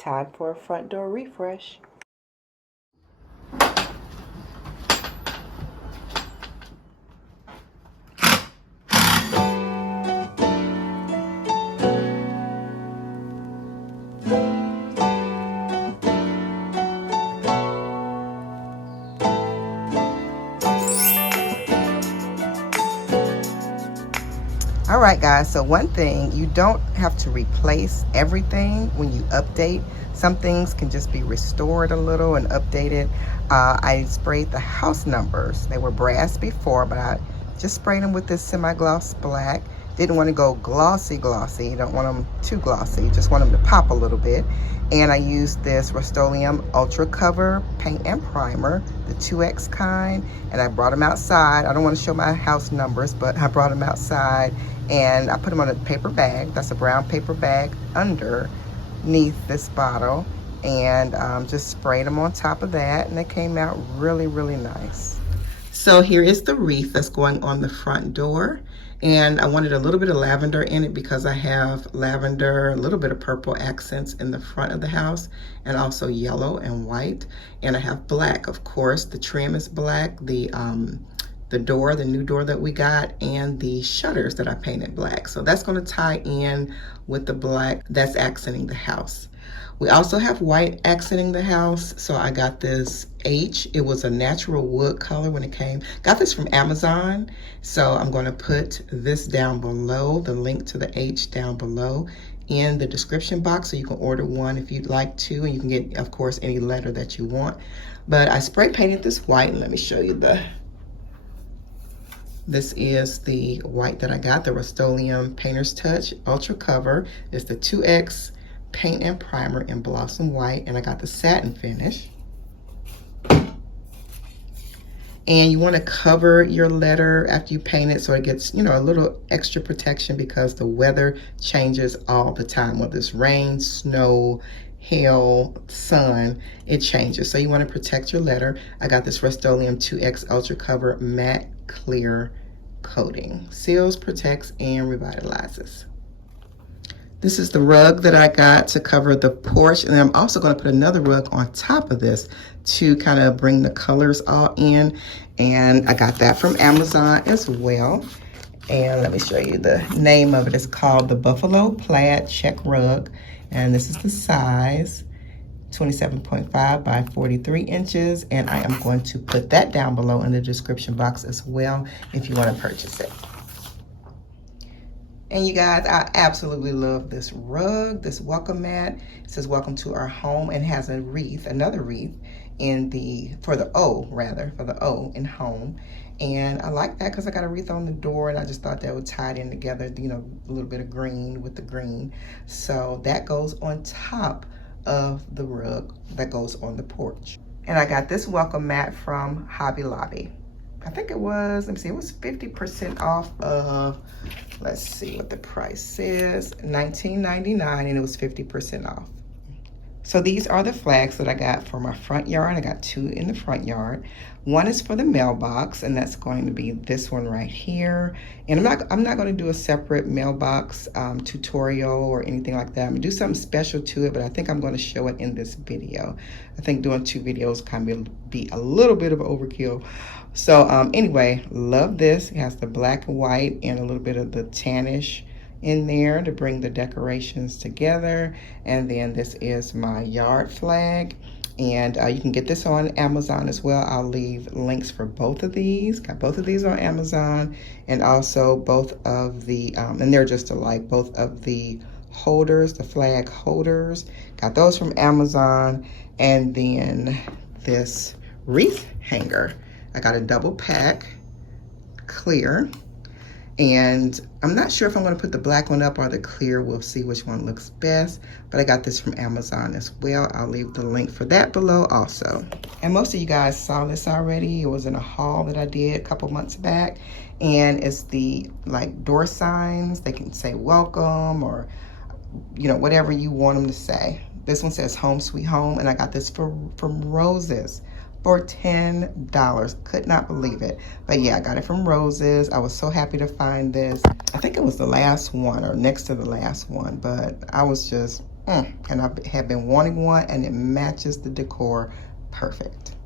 Time for a front door refresh. All right, guys, so one thing, you don't have to replace everything when you update. Some things can just be restored a little and updated. I sprayed the house numbers. They were brass before, but I just sprayed them with this semi-gloss black. Didn't want to go glossy. You don't want them too glossy. You just want them to pop a little bit. And I used this Rust-Oleum Ultra Cover paint and primer, the 2X kind, and I brought them outside. I don't want to show my house numbers, but I brought them outside and I put them on a paper bag. That's a brown paper bag underneath this bottle, and just sprayed them on top of that, and they came out really, really nice. So here is the wreath that's going on the front door. And I wanted a little bit of lavender in it because I have lavender, a little bit of purple accents in the front of the house, and also yellow and white. And I have black, of course. The trim is black, the door, the new door that we got, and the shutters that I painted black. So that's going to tie in with the black that's accenting the house. We also have white accenting the house, so I got this H. It was a natural wood color when it came. Got this from Amazon, so I'm going to put this down below, the link to the H down below in the description box, so you can order one if you'd like to, and you can get, of course, any letter that you want. But I spray painted this white, and let me show you this is the white that I got, the Rust-Oleum Painter's Touch Ultra Cover. It's the 2X paint and primer in Blossom White, and I got the satin finish. And you want to cover your letter after you paint it so it gets, you know, a little extra protection because the weather changes all the time, whether it's rain, snow, hail, sun, it changes. So you want to protect your letter. I got this Rust-Oleum 2X Ultra Cover Matte Clear Coating. Seals, protects, and revitalizes. This is the rug that I got to cover the porch, and I'm also going to put another rug on top of this to kind of bring the colors all in, and I got that from Amazon as well. And let me show you the name of it. It's called the Buffalo Plaid Check Rug, and this is the size, 27.5 by 43 inches, and I am going to put that down below in the description box as well if you want to purchase it. And you guys, I absolutely love this rug, this welcome mat. It says welcome to our home, and has a wreath, another wreath for the O in home. And I like that because I got a wreath on the door, and I just thought that would tie it in together, you know, a little bit of green with the green. So that goes on top of the rug that goes on the porch. And I got this welcome mat from Hobby Lobby. I think it was, let me see, it was 50% off of, let's see what the price is, $19.99, and it was 50% off. So these are the flags that I got for my front yard. I got two in the front yard. One is for the mailbox, and that's going to be this one right here. And I'm not going to do a separate mailbox tutorial or anything like that. I'm going to do something special to it, but I think I'm going to show it in this video. I think doing two videos kind of be a little bit of overkill. So anyway, love this. It has the black and white and a little bit of the tannish in there to bring the decorations together. And then this is my yard flag, and you can get this on Amazon as well. I'll leave links for both of these. Got both of these on Amazon, and also both of the and they're just alike, both of the holders, the flag holders, got those from Amazon. And then this wreath hanger, I got a double pack, clear. And I'm not sure if I'm going to put the black one up or the clear. We'll see which one looks best. But I got this from Amazon as well. I'll leave the link for that below also. And most of you guys saw this already. It was in a haul that I did a couple months back. And it's the like door signs. They can say welcome or, you know, whatever you want them to say. This one says home sweet home. And I got this from Roses for $10. Could not believe it. But yeah, I got it from Roses. I was so happy to find this. I think it was the last one or next to the last one, but I was just And I have been wanting one, and it matches the decor perfect.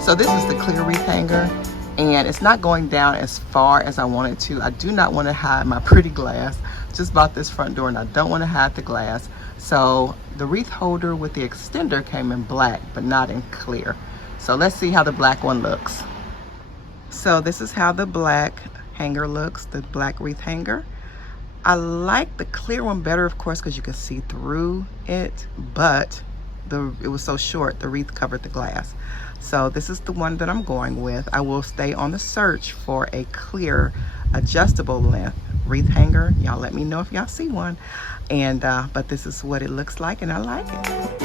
So this is the clear wreath hanger, and it's not going down as far as I want it to. I do not want to hide my pretty glass. Just bought this front door and I don't want to hide the glass. So the wreath holder with the extender came in black, but not in clear. So let's see how the black one looks. So this is how the black hanger looks, the black wreath hanger. I like the clear one better, of course, because you can see through it, but it was so short, the wreath covered the glass. So this is the one that I'm going with. I will stay on the search for a clear adjustable length wreath hanger. Y'all let me know if y'all see one. And but this is what it looks like, and I like it.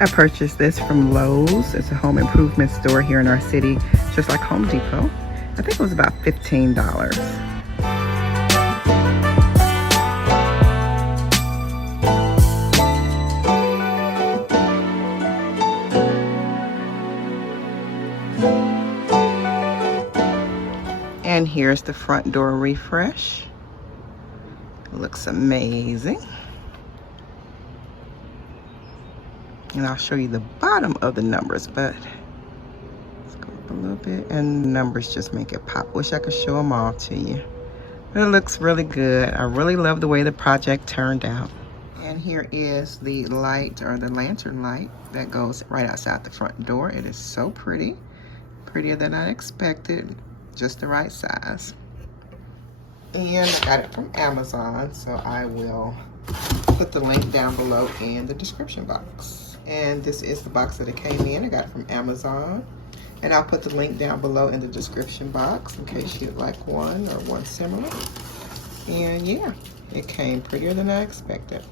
I purchased this from Lowe's. It's a home improvement store here in our city, just like Home Depot. I think it was about $15. And here's the front door refresh. It looks amazing. And I'll show you the bottom of the numbers, but let's go up a little bit. And the numbers just make it pop. Wish I could show them all to you. But it looks really good. I really love the way the project turned out. And here is the light, or the lantern light, that goes right outside the front door. It is so pretty. Prettier than I expected. Just the right size. And I got it from Amazon, so I will put the link down below in the description box. And this is the box that it came in. I got it from Amazon. And I'll put the link down below in the description box in case you'd like one or one similar. And yeah, it came prettier than I expected.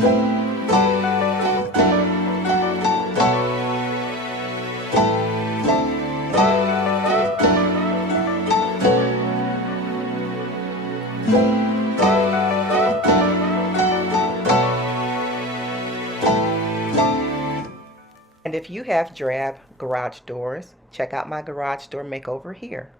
And if you have drab garage doors, check out my garage door makeover here.